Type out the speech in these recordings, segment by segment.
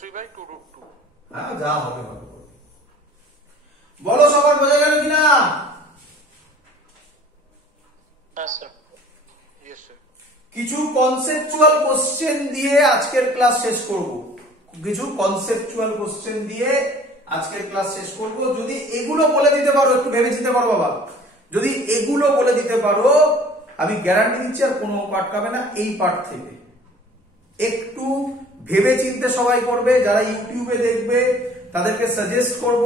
√3/2√2। হ্যাঁ, যা হবে হবে। বলো সবার বোঝা গেল কিনা? হ্যাঁ স্যার। Yes sir. কিছু কনসেপচুয়াল কোশ্চেন দিয়ে আজকের ক্লাস শেষ করব। কিছু কনসেপচুয়াল কোশ্চেন দিয়ে আজকের ক্লাস শেষ করব। যদি এগুলো বলে দিতে পারো, একটু ভেবে চিন্তে পারো বাবা, যদি এগুলো বলে দিতে পারো আমি গ্যারান্টি দিচ্ছি আর কোনো পার্ট পাবে না এই পার্ট থেকে। একটু ভেবে চিন্তে সবাই করবে, যারা ইউটিউবে দেখবে তাদেরকে সাজেস্ট করব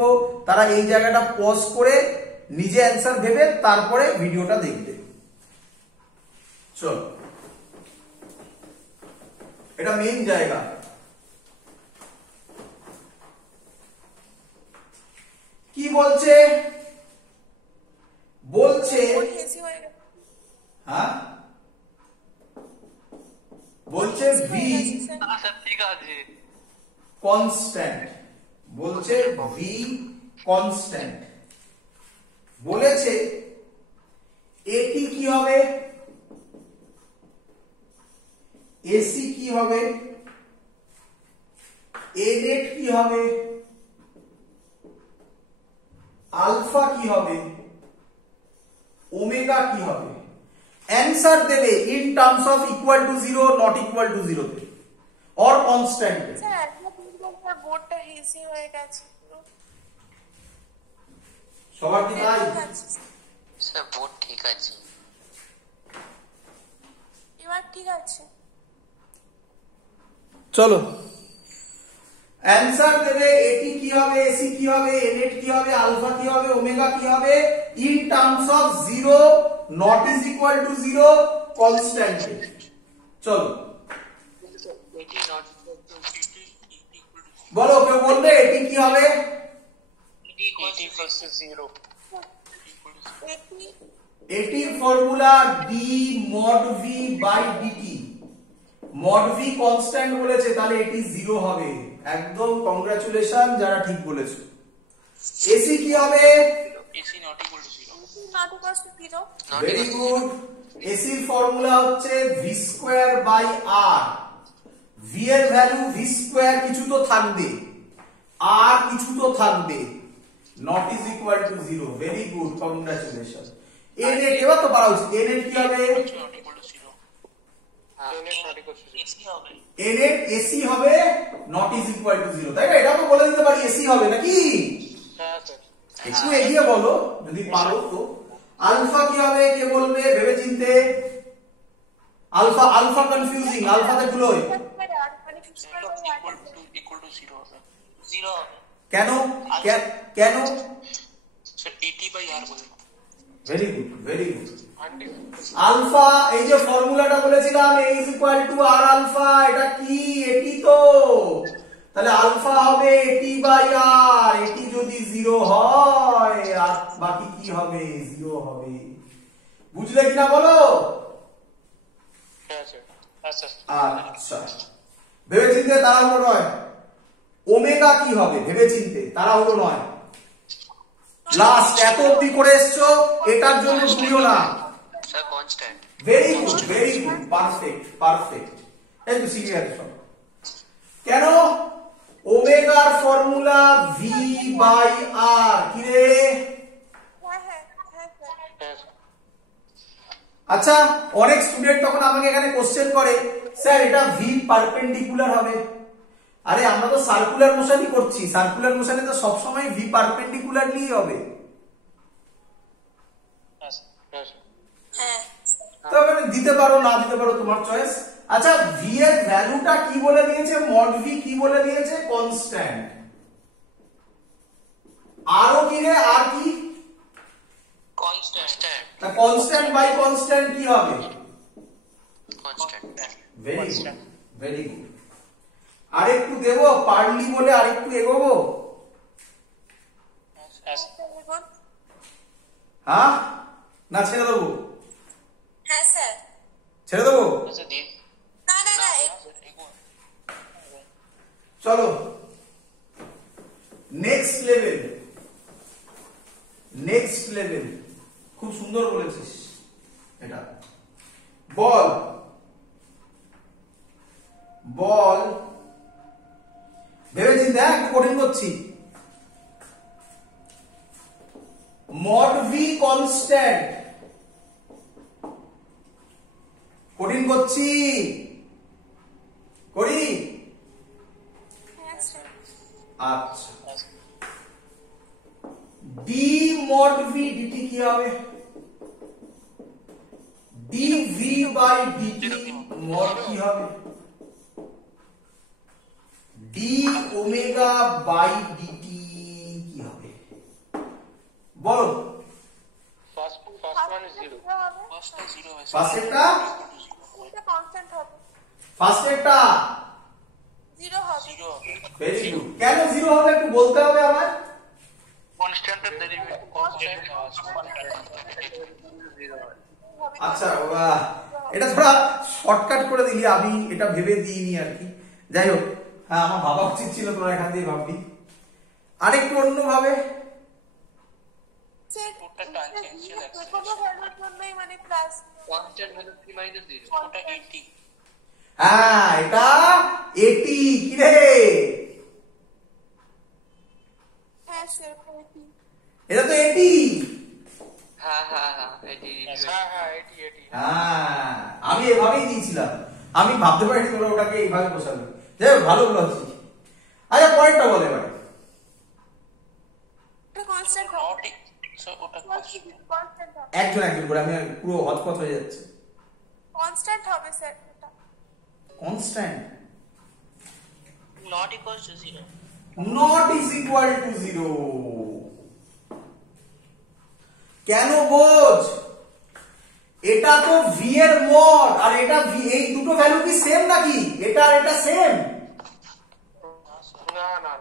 তারা এই জায়গাটা পজ করে নিজে অ্যান্সার ভেবে তারপরে ভিডিওটা দেখবে। চলো, এটা মেইন জায়গা। কি বলছে? বলছে হ্যাঁ, বলছে ভি কনস্ট্যান্ট, বলছে ভি কনস্ট্যান্ট, বলেছে এটি কি হবে, এসি কি হবে, এ নেট কি হবে, আলফা কি হবে, ওমেগা কি হবে। অ্যান্সার দেবে in terms of equal to 0, not equal to 0 তে অর কনস্ট্যান্ট। স্যার একটা বোর্ডটা হেসি হয়ে গেছে পুরো। সবার কি তাই? স্যার বোর্ড ঠিক আছে, এবার ঠিক আছে। চলো, অ্যান্সার দেবে এটি কি হবে, এসি কি হবে, এনেট কি হবে, আলফা কি হবে, ওমেগা কি হবে in terms of 0, not is equal to 0, constant. চলো বলো, কেউ বলবে এটি কি হবে? এটির formula D mod V by DT. Mod V constant বলেছে, তাহলে এটি 0 হবে। একদম কংগ্রাচুলেশন যারা ঠিক বলেছো। এসি কি হবে? AC not equal to 0। Not equal to 0। Very good. এসির ফর্মুলা হচ্ছে V square by R. V এর ভ্যালু ভি স্কয়ার কিছু তো থাকবে, আর কিছু তো থাকবে, not is equal to 0। Very good, congratulation. A net এবার তো পারা উচিত। এ নেট কি হবে? এনেট এসি হবে, নট ইজ ইকুয়াল টু 0, তাই না? এটা তো বলে দিতে পারি এসি হবে নাকি? একটু এগিয়ে বলো যদি পারো তো। আলফা কি হবে কে বলবে ভেবে চিনতে? আলফা, আলফা কনফিউজিং, আলফাতে ভুল হয় কেন? কেন? Very good, very good. Alpha, এই যে ফর্মুলাটা বলেছিলাম a is equal to r alpha, এটা কি? এটি তো, তাহলে আলফা হবে এটি বাই আর। এটি যদি 0 হয় আর বাকি কি হবে? 0 হবে। বুঝলে কিনা বলো? আচ্ছা, ভেবে চিনতে তাড়াহুড়ো নয়। ওমেগা কি হবে ভেবে চিনতে, তাড়াহুড়ো নয়। লাস্ট এত অবধি করে এসছো, এটার জন্য ভুলিও না। Sir constant. Very good, very good, perfect, perfect. এই তো শিখে গেছো সব। কেন? ওমেগার ফর্মুলা ভি বাই আর। কি রে? আচ্ছা, অনেক স্টুডেন্ট তখন আমাকে এখানে কোশ্চেন করে, স্যার এটা ভি পারপেন্ডিকুলার হবে। আরে আমরা তো সার্কুলার মোশনই করছি, সার্কুলার মোশনে তো সবসময় ভি পারপেন্ডিকুলারলি হবে। তবে দিতে পারো না দিতে পারো, তোমার চয়েস। আচ্ছা, ভি এর ভ্যালুটা কি বলে দিয়েছে? মড ভি কি বলে দিয়েছে? কনস্ট্যান্ট। আরও কি রে? আর কি? কনস্ট্যান্ট। কনস্ট্যান্ট বাই কনস্ট্যান্ট কি হবে? Constant. Very good, very good. আরেকটু দেবো পারলি বলে, আরেকটু এগোবো? হ্যাঁ না ছেড়ে দেবো? হ্যাঁ স্যার। ছেড়ে দেবো? না না না, চলো নেক্সট লেভেল। নেক্সট লেভেল খুব সুন্দর বলেছিস এটা। বল, বল ভেবে চিন্তে, হ্যাঁ একটু কঠিন করছি। মড ভি কনস্ট্যান্ট, কঠিন করছি, করি? হ্যাঁ স্যার। আচ্ছা, ডি মড ভি ডিটি কি হবে? ডিভি বাই ডিটি মড কি হবে? ডি ওমেগা বাই ডিটি কি হবে বলো? First one is 0. ফার্স্টটা 0 হবে ফার্স্টেরটা এটা কনস্ট্যান্ট হবে। ফার্স্টেরটা 0 হবে। 0 হবে ভেরি গুড। কেন 0 হবে একটু বলতে হবে আমার। Constant derivative. Constant. আচ্ছা বাবা, এটা থোড়া শর্টকাট করে দিলি, আমি এটা ভেবে দিইনি আর কি। যাই হোক, হ্যাঁ আমার ভাবা উচিত ছিল, তোরা এখান দিয়ে ভাববি আরেকটু অন্য ভাবে। স্যার ওটা tangential axis। কোনো ভ্যালুর জন্যই মানে প্লাস। কনস্ট্যান্ট ভ্যালু 3 মাইনাস 0 ওটা 80। হ্যাঁ এটা 80 কি রে? হ্যাঁ স্যার। এটা তো 80। হ্যাঁ হ্যাঁ হ্যাঁ এটি হ্যাঁ, 80. হ্যাঁ আমি এভাবেই দিয়েছিলাম, আমি ভাবতে পারিনি তোরা ওটাকে এইভাবে বসাবে। যাই হোক, ভালো লজিক। আচ্ছা পরেরটা বলে এবারে। এটা কনস্ট্যান্ট হবে। নট সো ওটা কনস্ট্যান্ট হবে। একজন একজন করে, আমি পুরো হতপত হয়ে যাচ্ছে। কনস্ট্যান্ট হবে স্যার এটা। Constant not equals to 0। Not is equal to 0 কেন বোঝ? এটা তো ভি এর মড, আর এটা ভি, এই দুটো ভ্যালু কি সেম নাকি? এটা আর এটা সেম? না.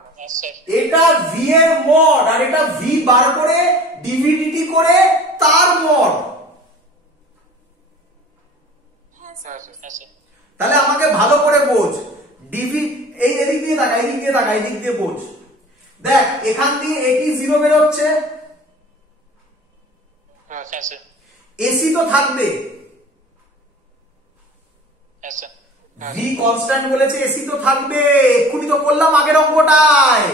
এটা ভি এর মড, আর এটা ভি বার করে ডিভিডিটি করে তার মড। হ্যাঁ স্যার। তাহলে আমাকে ভালো করে বোঝ, ডিভি এই এদিক দিয়ে তাকা, এদিক দিয়ে তাকা, এদিক দিয়ে বোঝ। দেখ এখান দিয়ে এটি 0 বেরোচ্ছে, এসি তো থাকবে, ভি কনস্ট্যান্ট বলেছে, এসি তো থাকবে। এক্ষুনি তো করলাম আগের অঙ্কটায়।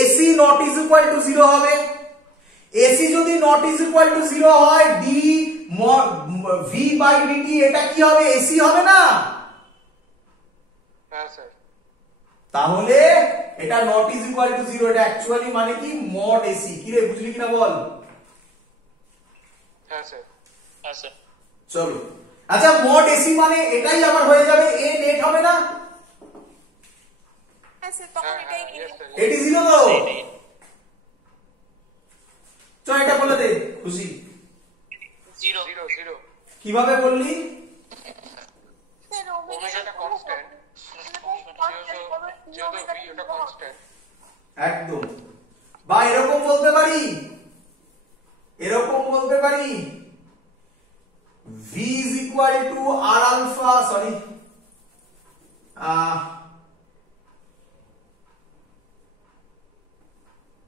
AC not is equal to 0 হবে। এসি যদি নট ইজ ইকুয়াল টু 0 হয়, ডি ভি বাই ডিটি এটা কি হবে? এসি হবে না? হ্যাঁ স্যার। তাহলে এটা নট ইজ ইকুয়াল টু 0, এটা অ্যাকচুয়ালি মানে কি মড এসি। কি রে, বুঝলি কিনা বল? হ্যাঁ স্যার। চলো, আচ্ছা মড এসি মানে এটাই আবার হয়ে যাবে এ নেট, হবে না? হ্যাঁ স্যার, তখন এটাই Yes, sir. এটি 0 তো। চল এটা বলে দে, খুশি। 0 0. কিভাবে বললি? স্যার ওমেগাটা constant. যেহেতু ভি ওটা constant. একদম। বা এরকম বলতে পারি, এরকম বলতে পারি, v is equal to r alpha, sorry,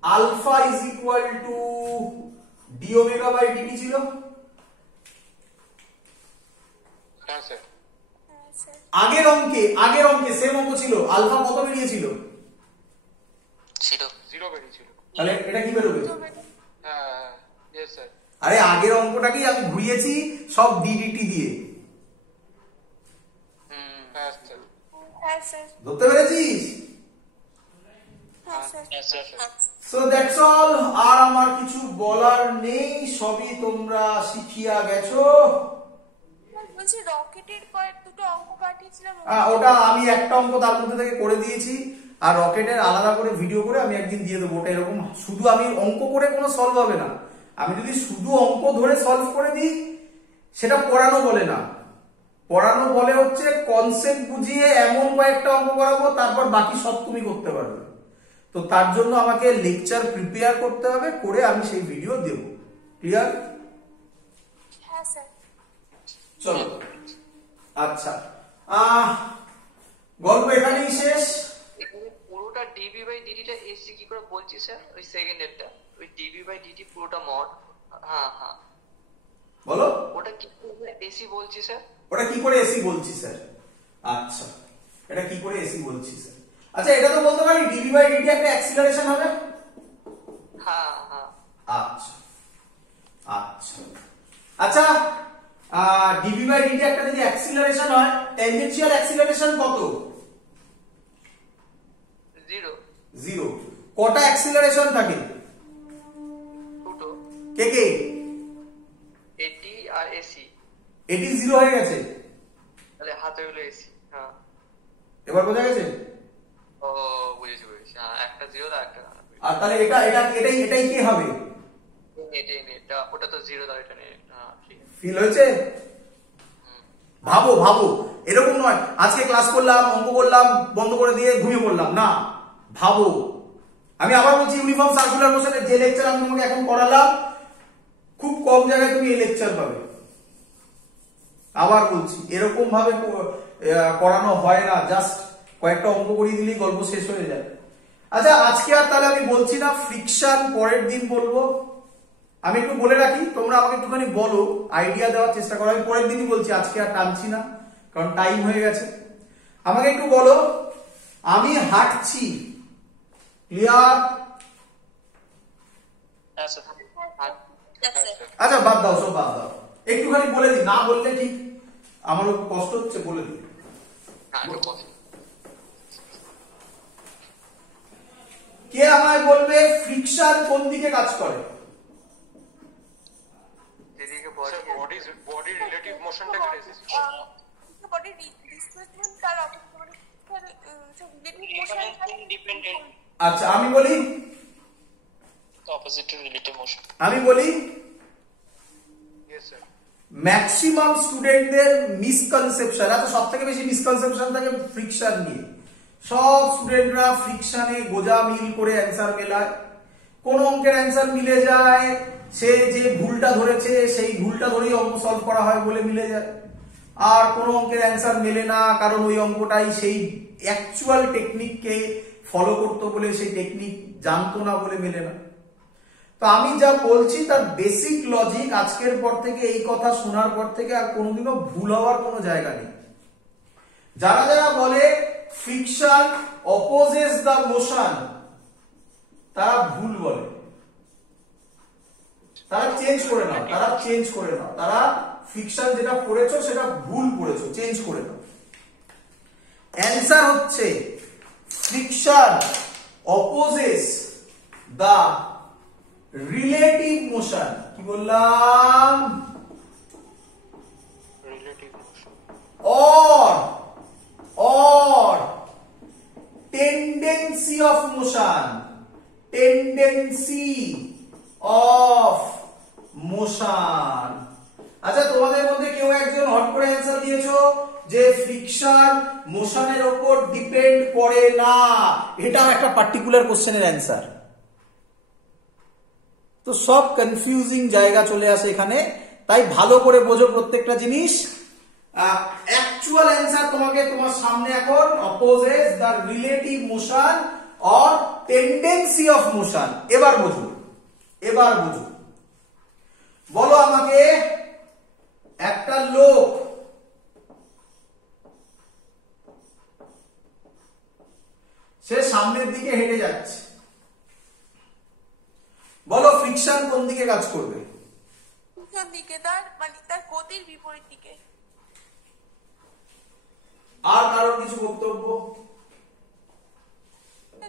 alpha is equal to d omega by dt ছিল। হ্যাঁ স্যার। আগের অঙ্কে সেম অঙ্ক ছিল, আলফা কত বেরিয়েছিল? 0 বেরিয়েছিল। তাহলে এটা কি বেরোবে? হ্যাঁ, ইয়েস স্যার। আরে আগের অঙ্কটাকেই আমি ঘুরিয়েছি সব ডিডিটি দিয়ে। হ্যাঁ স্যার। হ্যাঁ স্যার। ধরতে পেরেছিস? হ্যাঁ স্যার। সো দ্যাটস অল, আর আমার কিছু বলার নেই, সবই তোমরা শিখিয়া গেছো। বলছি রকেটের দুটো অঙ্ক পাঠিয়েছিলাম, ওটা আমি একটা অঙ্ক তার মধ্যে থেকে করে দিয়েছি, আর রকেটের আলাদা করে ভিডিও করে আমি একদিন দিয়ে দেবো। ওটা এরকম শুধু আমি অঙ্ক করে কোনো সলভ হবে না। আমি যদি শুধু অঙ্ক ধরে সলভ করে দিই, সেটা পড়ানো বলে না। পড়ানো বলে হচ্ছে কনসেপ্ট বুঝিয়ে এমন কয়েকটা অঙ্ক করাবো, তারপর বাকি সব তুমি করতে পারবে। তো তার জন্য আমাকে লেকচার প্রিপেয়ার করতে হবে, করে আমি সেই ভিডিও দেব। ক্লিয়ার? হ্যাঁ স্যার। চলো, আচ্ছা, গল্প এখানেই শেষ। এখানে পুরোটা ডিবি বাই ডিটিটা এসি কি করে বলছি স্যার? ওই সেকেন্ডেরটা, ওই ডিবি বাই ডিটি পুরোটা মড। হ্যাঁ বলো ওটা কি এসি বলছি স্যার? ওটা কি করে এসি বলছি স্যার? আচ্ছা, এটা কি করে এসি বলছি স্যার? আচ্ছা, এটা তো বলতে পারি ডিভি বাই ডিটি একটা অ্যাক্সিলারেশন হবে। হ্যাঁ হ্যাঁ। আচ্ছা আচ্ছা আচ্ছা, ডিভি বাই ডিটি একটা যদি অ্যাক্সিলারেশন হয়, ট্যানজেনশিয়াল অ্যাক্সিলারেশন কত? 0 0। কটা অ্যাক্সিলারেশন থাকে? দুটো, কে কে? এটি আর এসি। এটি 0 হয়ে গেছে, তাহলে হাতে হলো এসি। হ্যাঁ, এবার বোঝা গেছে? ও বুঝেছি বুঝেছি। হ্যাঁ, একটা 0 আর একটা আর তাহলে এটাই কি হবে? এটা ওটা তো 0 দাও, এটা নেই। হ্যাঁ ঠিক আছে। ফিল হয়েছে? ভাবো ভাবো, এরকম নয় আজকে ক্লাস করলাম, অঙ্ক করলাম, বন্ধ করে দিয়ে ঘুমিয়ে পড়লাম না। ভাবো, আমি আবার বলছি, ইউনিফর্ম সার্কুলার মোশনের যে লেকচার আমি তোমাকে এখন করালাম, খুব কম জায়গায় তুমি এই লেকচার পাবে। আবার বলছি, এরকম ভাবে করানো হয় না, জাস্ট কয়েকটা অঙ্ক করিয়ে দিলেই গল্প শেষ হয়ে যায়। আচ্ছা, আজকে আর তাহলে আমি বলছি না, ফ্রিকশন পরের দিন বলবো। আমি একটু বলে রাখি, তোমরা আমাকে একটুখানি বলো, আইডিয়া দেওয়ার চেষ্টা করো। আমি পরের দিনই বলছি, আজকে আর টানছি না, কারণ টাইম হয়ে গেছে। আমাকে একটু বলো, আমি হাঁটছি, ক্লিয়ার? হ্যাঁ স্যার। আচ্ছা বাদ দাও, সব বাদ দাও, একটুখানি বলে দিই, না বললে ঠিক আমারও কষ্ট হচ্ছে, বলে দিই। হ্যাঁ, একটু কষ্ট। কে আমায় বলবে ফ্রিকশন কোন দিকে কাজ করে? দিদিকে স্যার বডি রিলেটিভ মোশনটাকে রেজিস্ট করে। বডি ডিসপ্লেসমেন্ট তার রিলেটিভ মোশন ডিপেন্ডেন্ট। আচ্ছা, আমি বলি, অপোজিট টু রিলেটিভ মোশন। আমি বলি, ইয়েস স্যার। ম্যাক্সিমাম স্টুডেন্টদের মিসকনসেপশন, এত সব থেকে বেশি মিসকনসেপশন থাকে ফ্রিকশন নিয়ে। সব স্টুডেন্টরা ফ্রিকশনে গোজা মিল করে অ্যান্সার মেলায়। কোন অঙ্কের অ্যান্সার মিলে যায়, সে যে ভুলটা ধরেছে সেই ভুলটা ধরেই অঙ্ক সলভ করা হয় বলে মিলে যায়। আর কোন অঙ্কের অ্যান্সার মেলে না, কারণ ওই অঙ্কটাই সেই অ্যাকচুয়াল টেকনিককে ফলো করতো বলে সেই টেকনিক জানতো না বলে মেলে না। তো আমি যা বলছি তার বেসিক লজিক, আজকের পর থেকে এই কথা শোনার পর থেকে আর কোনোদিনও ভুল হওয়ার কোনো জায়গা নেই। যারা যারা বলে ফ্রিকশন অপোজেস দ্য মোশন, তারা ভুল বলে। তারা চেঞ্জ করে নাও, তারা ফ্রিকশন যেটা পড়েছো সেটা ভুল পড়েছো, চেঞ্জ করে নাও। অ্যান্সার হচ্ছে friction opposes the relative motion. কি বললাম? Relative motion or tendency of motion, আচ্ছা, তোমাদের মধ্যে কেউ একজন হট করে অ্যান্সার দিয়েছো যে ফ্রিকশন মোশনের উপর ডিপেন্ড করে না। এটাও একটা পার্টিকুলার কোশ্চেনের অ্যান্সার। তো সব কনফিউজিং জায়গা চলে আসে এখানে, তাই ভালো করে বোঝো প্রত্যেকটা জিনিস। অ্যাকচুয়াল অ্যান্সার তোমাকে তোমার সামনে এখন opposes the relative motion or tendency of motion. এবার বুঝো, বলো আমাকে, একটা লোক সে সামনের দিকে হেঁটে যাচ্ছে, বলো ফ্রিকশন কোন দিকে কাজ করবে? কোন দিকে? তার মানে তার গতির বিপরীত দিকে। আর কারোর কিছু বক্তব্য?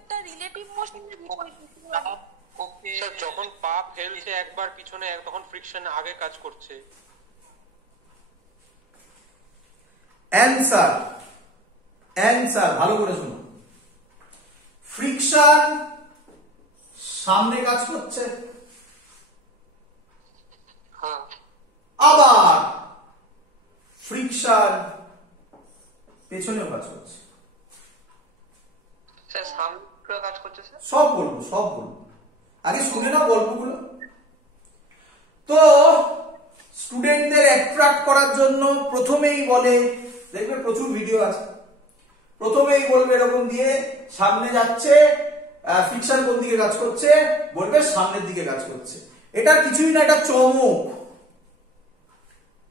তার রিলেটিভ মোশনের বিপরীত দিকে। ওকে স্যার, যখন পা ফেলছে একবার পিছনে, তখন ফ্রিকশন আগে কাজ করছে। অ্যান্সার ভালো করে শোনো, ফ্রিকশন সামনে কাজ করছে, হ্যাঁ আবার ফ্রিকশন পেছনেও কাজ করছে। স্যার সামনে কাজ করছে স্যার। সব বলবো, আগে শুনে না গল্পগুলো। তো স্টুডেন্টদের অ্যাট্রাক্ট করার জন্য প্রথমেই বলে, দেখবে প্রচুর ভিডিও আছে, প্রথমেই বলবে এরকম দিয়ে, সামনে যাচ্ছে, ফ্রিকশন কোন দিকে কাজ করছে, বলবে সামনের দিকে কাজ করছে। এটা কিছুই না, এটা চমক।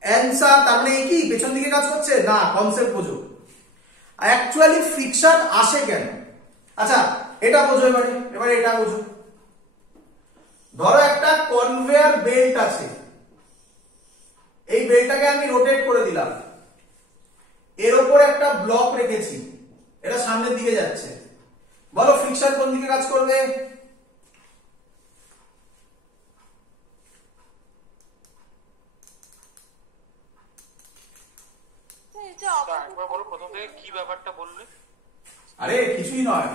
অ্যান্সার তার মানে কি পেছন দিকে কাজ করছে না, কনসেপ্ট বোঝো। অ্যাকচুয়ালি ফ্রিকশন আসে কেন? আচ্ছা এটা বোঝো, এবারে এটা বোঝো। ধরো একটা কনভেয়ার বেল্ট আছে, এই বেল্টটাকে আমি রোটেট করে দিলাম, এর উপর একটা ব্লক রেখেছি, এটা সামনের দিকে যাচ্ছে, বলো ফ্রিকশন কোন দিকে কাজ করবে? এটা একবার বলো প্রথম থেকে কি ব্যাপারটা বললে। আরে কিছুই নয়,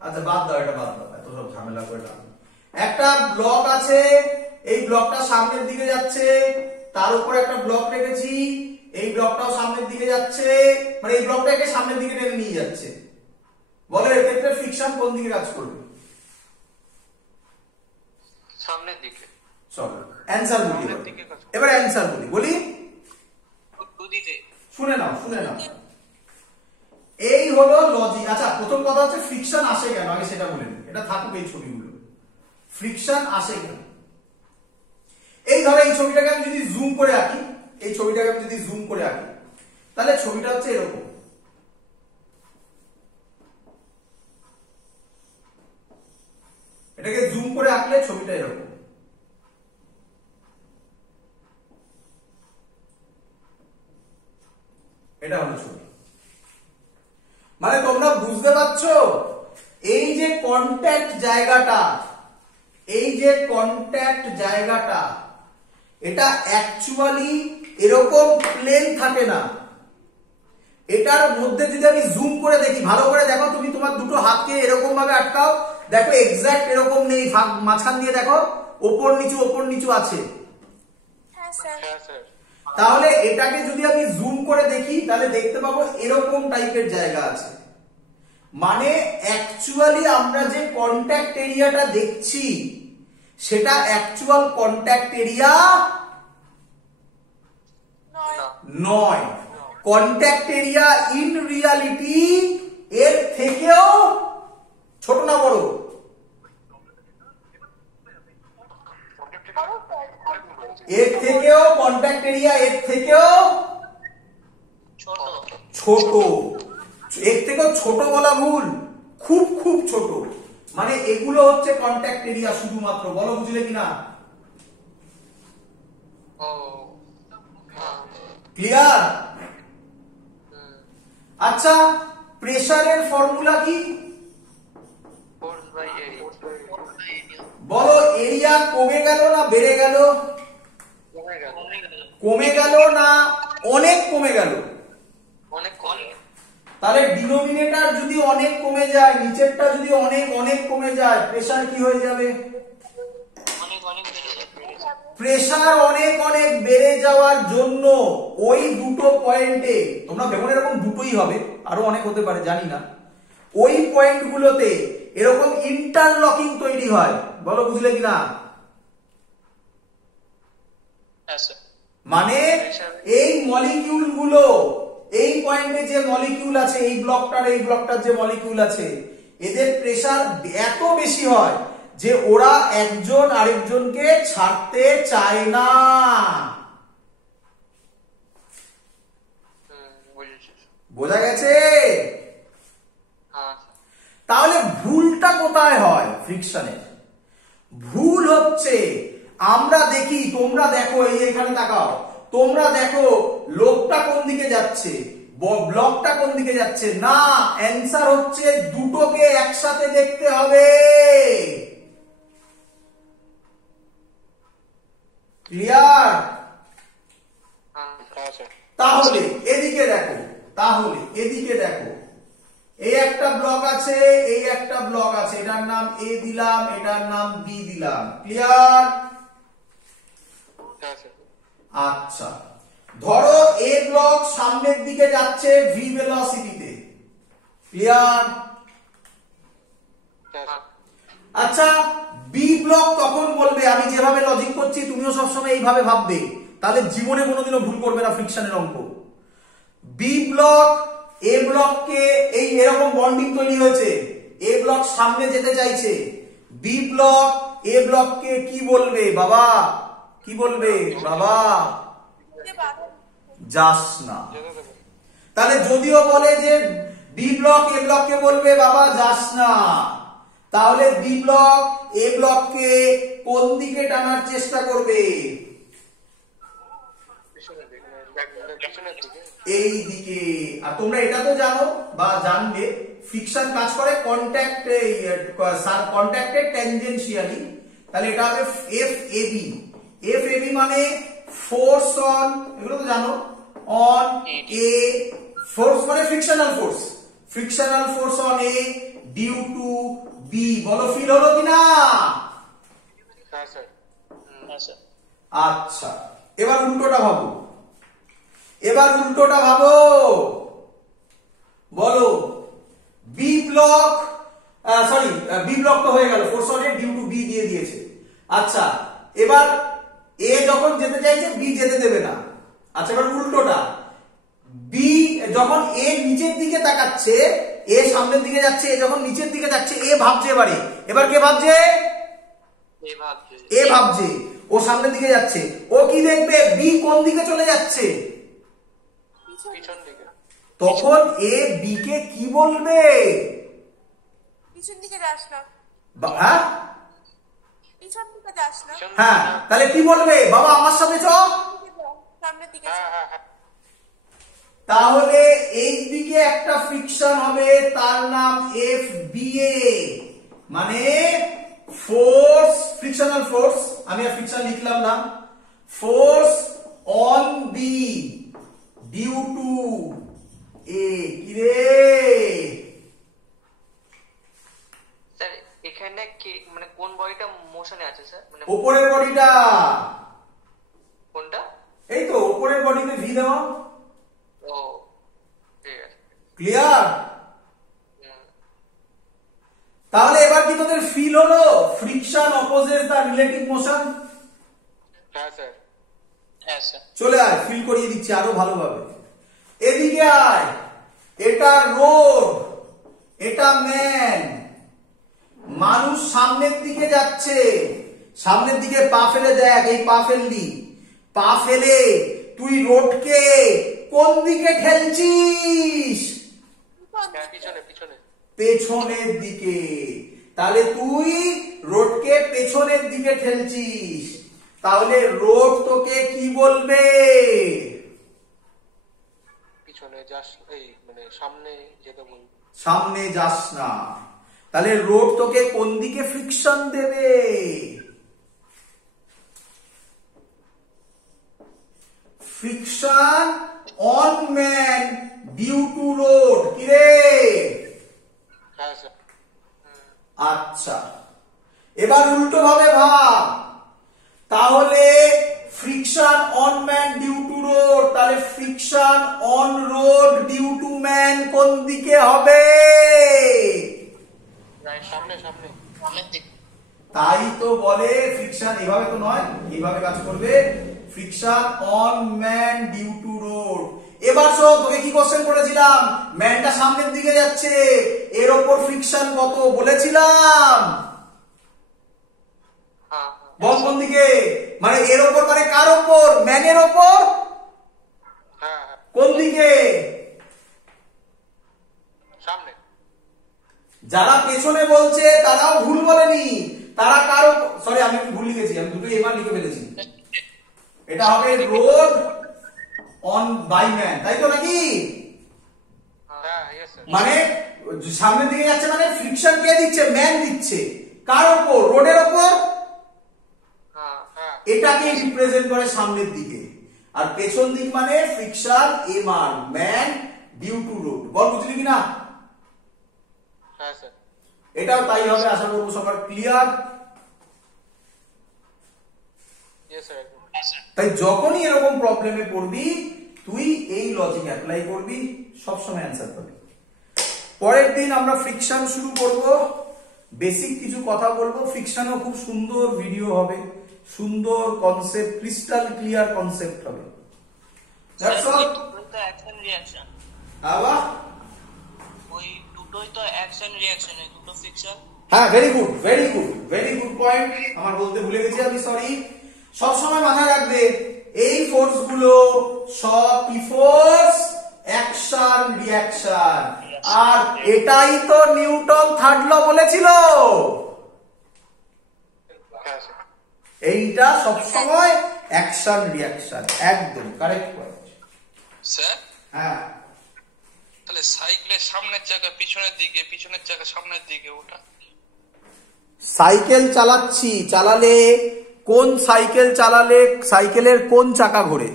আচ্ছা বাদ দাও, এটা বাদ দাও, এত সব ঝামেলা করে লাভ নেই। একটা ব্লক আছে, এই ব্লকটা সামনের দিকে যাচ্ছে, তার উপর একটা ব্লক রেখেছি, এই ব্লকটাও সামনের দিকে যাচ্ছে, মানে এই ব্লকটাকে সামনের দিকে টেনে নিয়ে যাচ্ছে, বলো এর ক্ষেত্রে ফ্রিকশন কোন দিকে কাজ করবে? সামনের দিকে। চলো অ্যানসার বলি, সামনের দিকে কাজ করবে। এবার অ্যানসার বলি দুদিকে। শুনে নাও। এই হলো লজিক। আচ্ছা প্রথম কথা হচ্ছে ফ্রিকশন আসে কেন, আগে সেটা বলে নিই, এটা থাকুক এই ছবিগুলো। ফ্রিকশন আসে কেন? এই ধরো এই ছবিটাকে আমি যদি জুম করে আঁকি, এই ছবিটাকে আমি যদি জুম করে আঁকি, তাহলে ছবিটা হচ্ছে এরকম। এটাকে জুম করে আঁকলে ছবিটা এরকম। এটা হলো ছবি। মানে তোমরা বুঝতে পারছো এই যে কন্ট্যাক্ট জায়গাটা, এই যে কন্ট্যাক্ট জায়গাটা, এটা অ্যাকচুয়ালি এরকম প্লেন থাকে না। এটার মধ্যে যদি আমি জুম করে দেখি, ভালো করে দেখো, তুমি তোমার দুটো হাতকে এরকম ভাবে আটকাও, দেখো এক্সাক্ট এরকম নেই, মাঝখান দিয়ে দেখো ওপর নিচু আছে। হ্যাঁ স্যার। হ্যাঁ স্যার। তাহলে এটাকে যদি আমি জুম করে দেখি তাহলে দেখতে পাবো এরকম টাইপের জায়গা আছে। মানে অ্যাকচুয়ালি আমরা যে কন্ট্যাক্ট এরিয়াটা দেখছি সেটা অ্যাকচুয়াল কন্ট্যাক্ট এরিয়া নয়। কন্ট্যাক্ট এরিয়া ইন রিয়ালিটি এর থেকেও ছোট না বড়? এর থেকেও কন্ট্যাক্ট এরিয়া এর থেকেও ছোট। এর থেকেও ছোট বলা ভুল, খুব খুব ছোট। মানে এগুলো হচ্ছে কন্ট্যাক্ট এরিয়া শুধুমাত্র, বলো বুঝলে কিনা? ক্লিয়ার? আচ্ছা প্রেসারের ফর্মুলা কি বলো? এরিয়া কমে গেল না বেড়ে গেল? কমে গেল না অনেক কমে গেল? তাহলে ডিনোমিনেটর যদি অনেক কমে যায়, নিচেরটা যদি অনেক অনেক কমে যায়, প্রেসার কি হয়ে যাবে? প্রেসার অনেক অনেক বেড়ে যাওয়ার জন্য ওই দুটো পয়েন্টে, তোমরা ভেবো এরকম দুটোই হবে, আরো অনেক হতে পারে জানি না, ওই পয়েন্টগুলোতে এরকম ইন্টারলকিং তৈরি হয়। বলো বুঝলে কিনা? মানে এই মলিকিউল গুলো, এই পয়েন্টে যে মলিকিউল আছে, এই ব্লকটার যে মলিকিউল আছে, এদের প্রেসার এত বেশি হয় যে ওরা একজন আরেকজনকে ছাড়তে চায় না। বোঝা গেছে? তাহলে ভুলটা কোথায় হয় ফ্রিকশনের? ভুল হচ্ছে আমরা দেখি, তোমরা দেখো, এই এখানে তাকাও, তোমরা দেখো লোকটা কোন দিকে যাচ্ছে, ব্লকটা কোন দিকে যাচ্ছে না। অ্যান্সার হচ্ছে দুটোকে একসাথে দেখতে হবে। ক্লিয়ার? তাহলে এদিকে দেখো, এই একটা ব্লক আছে, এই একটা ব্লক আছে, এটার নাম এ দিলাম, এটার নাম বি দিলাম। ক্লিয়ার? আচ্ছা ধরো এ ব্লক সামনের দিকে যাচ্ছে ভি ভেলোসিটিতে। ক্লিয়ার? আচ্ছা বি ব্লক তখন বলবে, আমি যেভাবে লজিক করছি তুমিও সবসময় এইভাবে ভাববে, তাহলে জীবনে কোনোদিনও ভুল করবে না ফ্রিকশনের অঙ্ক। বি ব্লক এ ব্লককে, এই এরকম বন্ডিং তৈরি হয়েছে, এ ব্লক সামনে যেতে চাইছে, বি ব্লক এ ব্লককে কি বলবে বাবা? কি বলবে বাবা? যে বাধা যাস না। যেতে দেবে। তাহলে যদিও বলে যে বি ব্লক এ ব্লককে বলবে বাবা যাস না, তাহলে বি ব্লক এ ব্লককে কোন দিকে টানার চেষ্টা করবে? পিছনের দিকে, পিছনের দিকে। এই দিকে। আর তোমরা এটা তো জানো বা জানবে ফ্রিকশন কাজ করে কন্ট্যাক্টে, কন্ট্যাক্টে ট্যানজেনশিয়ালি। তাহলে এটা হবে F A B. F A B মানে ফোর্স অন, এগুলো তো জানো, অন এ, ফোর্স মানে frictional force, frictional force on A due to B. বলো ফিল হলো কিনা? হ্যাঁ স্যার। আচ্ছা, এবার উল্টোটা ভাবো, এবার উল্টোটা ভাবো, বলো B block, sorry B block তো হয়ে গেল, force on A due to B দিয়ে দিয়েছে। আচ্ছা, এবার এ যখন যেতে চাইছে বি যেতে দেবে না। আচ্ছা, এবার উল্টোটা, বি যখন এ নিচের দিকে তাকাচ্ছে, এ সামনের দিকে যাচ্ছে, এ যখন নিচের দিকে যাচ্ছে, এ ভাবছে এবারে, এবার কে ভাবছে? এ ভাবছে, ও সামনের দিকে যাচ্ছে, ও কি দেখবে? বি কোন দিকে চলে যাচ্ছে? পিছন দিকে। তখন এ বি কে কি বলবে? পিছন দিকে যাস না, হ্যাঁ পিছন দিকে যাস না, পিছন হ্যাঁ, তাহলে কি বলবে? বাবা আমার সাথে চ। সামনের দিকে হ্যাঁ হ্যাঁ হ্যাঁ। তাহলে এই দিকে একটা ফ্রিকশন হবে, তার নাম এফ বি এ, মানে ফোর্স, ফ্রিকশনাল ফোর্স, আমি আর ফ্রিকশন লিখলাম না, force on B due to A. কি রে? স্যার এখানে কি মানে কোন বডিটা মোশনে আছে স্যার? মানে উপরের বডিটা, কোনটা? এই তো উপরের বডিতে ভি দেওয়া। ও ঠিক আছে। ক্লিয়ার? তাহলে এবার কি তোদের ফিল হলো ফ্রিকশন অপোজিট দা রিলেটিভ মোশন? হ্যাঁ স্যার। হ্যাঁ স্যার। চলে আয়, ফিল করিয়ে দিচ্ছি আরো ভালোভাবে। এদিকে আয়, এটা রোড, এটা ম্যান, মানুষ সামনের দিকে যাচ্ছে, সামনের দিকে পা ফেলে দেখ, এই পা ফেললি, পা ফেলে তুই রোডকে কোন দিকে ঠেলছিস? হ্যাঁ পিছনে পিছনে। পেছনের দিকে। তাহলে তুই রোডকে পেছনের দিকে ঠেলছিস, তাহলে রোড তোকে কি বলবে? পিছনে যাস, এই মানে সামনে যেতে বলবো। সামনে যাস না। তাহলে রোড তোকে কোন দিকে ফ্রিকশন দেবে? Friction on man due to road. কি রে? হ্যাঁ স্যার। আচ্ছা, এবার উল্টো ভাবে ভাব, তাহলে friction on man due to road, তাহলে friction on road due to man কোন দিকে হবে? সামনে সামনে। তাই তো বলে ফ্রিকশন এভাবে তো নয়, এইভাবে কাজ করবে, friction on man due to road. এবার শোন, তোকে কি কোশ্চেন করেছিলাম? ম্যানটা সামনের দিকে যাচ্ছে, এর ওপর ফ্রিকশন কত বলেছিলাম? হ্যাঁ বল কোন দিকে? মানে এর ওপর মানে কার ওপর? ম্যানের ওপর। হ্যাঁ হ্যাঁ। কোন দিকে? সামনে। যারা পেছনে বলছে তারাও ভুল বলেনি, তারা কার ওপর, সরি আমি একটু ভুল লিখেছি, আমি দুটো এবার লিখে ফেলেছি। এটা হবে রোড অন বাই ম্যান, তাই তো নাকি? হ্যাঁ ইয়েস স্যার। মানে সামনের দিকে যাচ্ছে মানে ফ্রিকশন কে দিচ্ছে? ম্যান দিচ্ছে। কার ওপর? রোডের ওপর। হ্যাঁ হ্যাঁ এটাকে রিপ্রেজেন্ট করে সামনের দিকে, আর পেছন দিক মানে ফ্রিকশন এম আর ম্যান ডিউ টু রোড। বল বুঝলি কিনা? হ্যাঁ স্যার। এটাও তাই হবে, আশা করবো সবার ক্লিয়ার। Yes sir. তাই যখনই এরকম প্রবলেমে পড়বি তুই এই লজিক অ্যাপ্লাই করবি, সবসময় অ্যান্সার পাবি। পরের দিন আমরা ফ্রিকশন শুরু করব, বেসিক কিছু কথা বলবো। ফ্রিকশনও খুব সুন্দর ভিডিও হবে, সুন্দর কনসেপ্ট, ক্রিস্টাল ক্লিয়ার কনসেপ্ট হবে। That's all. দুটোই তো অ্যাকশন রিঅ্যাকশন, আবার ওই দুটোই তো অ্যাকশন রিঅ্যাকশন, এই দুটো ফিকশন। হ্যাঁ, very good, very good, very good point. আমার বলতে ভুলে গেছি আমি, সরি। সবসময় মাথায় রাখবে এই ফোর্স গুলো সব কি ফোর্স? Action reaction. আর এটাই তো নিউটন থার্ড ল বলেছিল। হ্যাঁ স্যার। এইটা সবসময় অ্যাকশন রিঅ্যাকশন, একদম কারেক্ট পয়েন্ট। স্যার হ্যাঁ, তাহলে সাইকেলের সামনের চাকা পিছনের দিকে, পিছনের চাকা সামনের দিকে, ওটা সাইকেল চালাচ্ছি, চালালে কোন সাইকেল চালালে সাইকেলের কোন চাকা ঘোরে?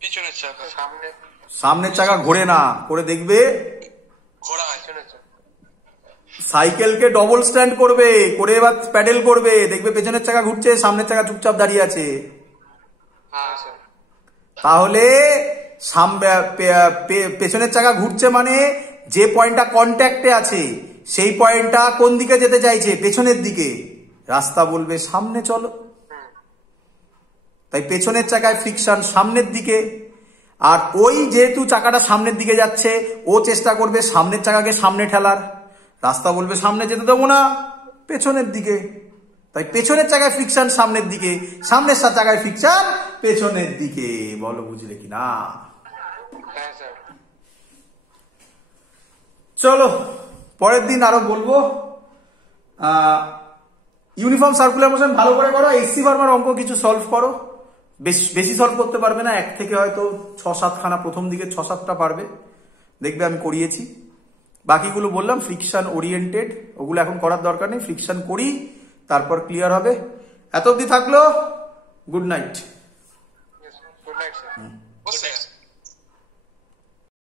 পিছনের চাকা। সামনে সামনের চাকা ঘোরে না, করে দেখবে ঘোড়া আছে। পিছনে স্যার। সাইকেলকে ডবল স্ট্যান্ড করবে, করে এবার প্যাডেল করবে, দেখবে পেছনের চাকা ঘুরছে, সামনের চাকা চুপচাপ দাঁড়িয়ে আছে। হ্যাঁ স্যার। তাহলে পেছনের চাকা ঘুরছে মানে যে পয়েন্টটা কন্ট্যাক্টে আছে সেই পয়েন্টটা কোন দিকে যেতে চাইছে? পেছনের দিকে। রাস্তা বলবে সামনে চলো। তাই পেছনের চাকায় ফ্রিকশন সামনের দিকে। আর ওই যেহেতু চাকাটা সামনের দিকে যাচ্ছে, ও চেষ্টা করবে সামনের চাকাকে সামনে ঠেলার। রাস্তা বলবে সামনে যেতে দেবো না, পেছনের দিকে। তাই পেছনের চাকায় ফ্রিকশন সামনের দিকে, সামনের চাকায় ফ্রিকশন পেছনের দিকে। বলো বুঝলে কি না? হ্যাঁ স্যার। চলো পরের দিন আরো বলবো। ইউনিফর্ম সার্কুলার মোশন ভালো করে করো। এসসি ভার্মার অঙ্ক কিছু সলভ করো, বেশি সলভ করতে পারবে না, 1 থেকে হয়তো 6-7 খানা, প্রথম দিকে 6-7টা পারবে, দেখবে আমি করিয়েছি। বাকিগুলো বললাম ফ্রিকশন ওরিয়েন্টেড, ওগুলো এখন করার দরকার নেই, ফ্রিকশন করি তারপর ক্লিয়ার হবে। এত অবধি থাকলো, গুড নাইট।